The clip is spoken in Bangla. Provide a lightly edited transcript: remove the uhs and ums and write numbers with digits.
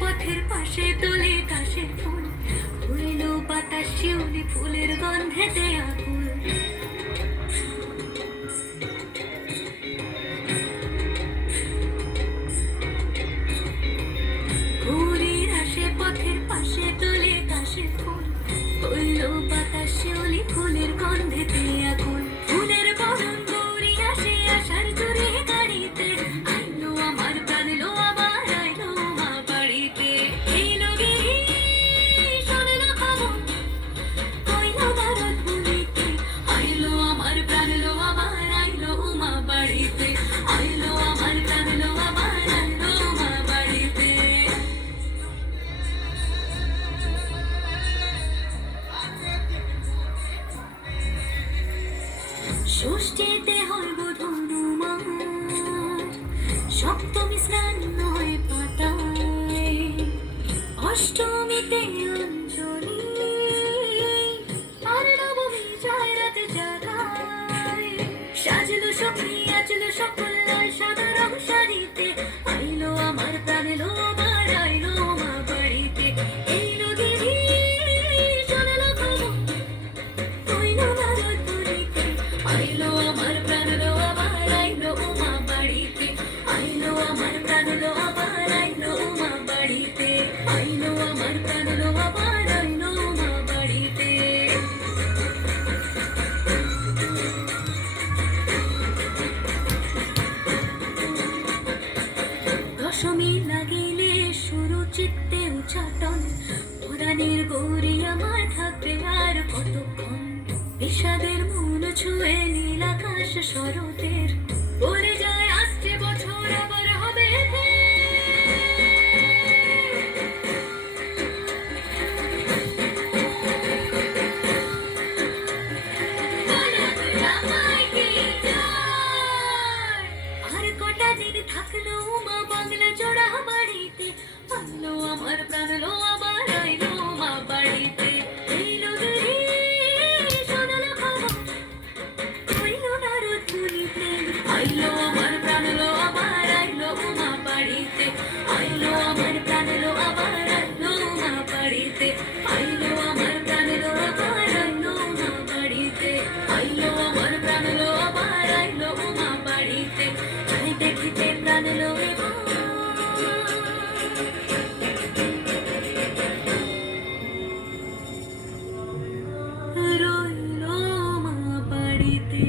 পথের পাশে তোলে কাশের ফুল, উড়িলো বাতাস শিউলি ফুলের গন্ধেতে আকুল। ঘুরির আসে পথের পাশে তোলে কাশের ফুল, উড়িলো বাতাস শিউলি ফুলের গন্ধেতে আকুল। ফুলের বরণ গৌরী আসে আশার জোরে গাড়িতে, আইলো আমার প্রাণ লো আবার আইলো মা বাড়িতে। এইলো গিরি শোনে না খবর, কইলো নারদ মুনিতে, আইলো আমার প্রাণ লো আবার আইলো মা বাড়িতে, আইলো আমার প্রাণ লো আবার আইলো মা বাড়িতে। ষষ্ঠীতে হয় ধনুমা, সপ্তমী স্নান নয় পাতায়, অষ্টমীতে অঞ্জলি, আর নবমী যায় রাত জাগায়। সাজলো সখী আজলো সকল লাল সাদা রং শাড়িতে, আইলো আমার প্রাণ লো আবার আইলো মা বাড়িতে। এইলো গিরি শোনালো খবর, কইলো নারদ মুনিতে, আইলো আমার প্রাণ লো আবার আইলো মা বাড়িতে, আইলো আমার প্রাণ লো আবার আইলো মা বাড়িতে, আইলো আমার প্রাণ লো আবার আইলো মা বাড়িতে। দশমী লাগিলে শুরু চিত্তে উচ্চাটন, পুরাণের গৌরী আমার থাকবে আর কতক্ষণ। বিষাদের মন ছুঁয়ে নীল আকাশ শরতের, বলে যায় আসছে বছর আবার হবে ফের। আর কটা দিন থাকলো মা বাংলা জোড়া বাড়িতে, আইলো আমার প্রাণ লো আবার আইলো মা বাড়িতে। এইলো গিরি শোনালো খবর, কইলো নারদ মুনিতে, আইলো আমার প্রাণ লো আবার আইলো মা বাড়িতে, আইলো আমার প্রাণ লো আবার আইলো মা বাড়িতে, আইলো আমার প্রাণ লো আবার আইলো মা বাড়িতে, আইলো আমার প্রাণ লো আবার আইলো মা বাড়িতে। যাই দেখিতে প্রাণ লো এবার, রইলো মা বাড়িতে।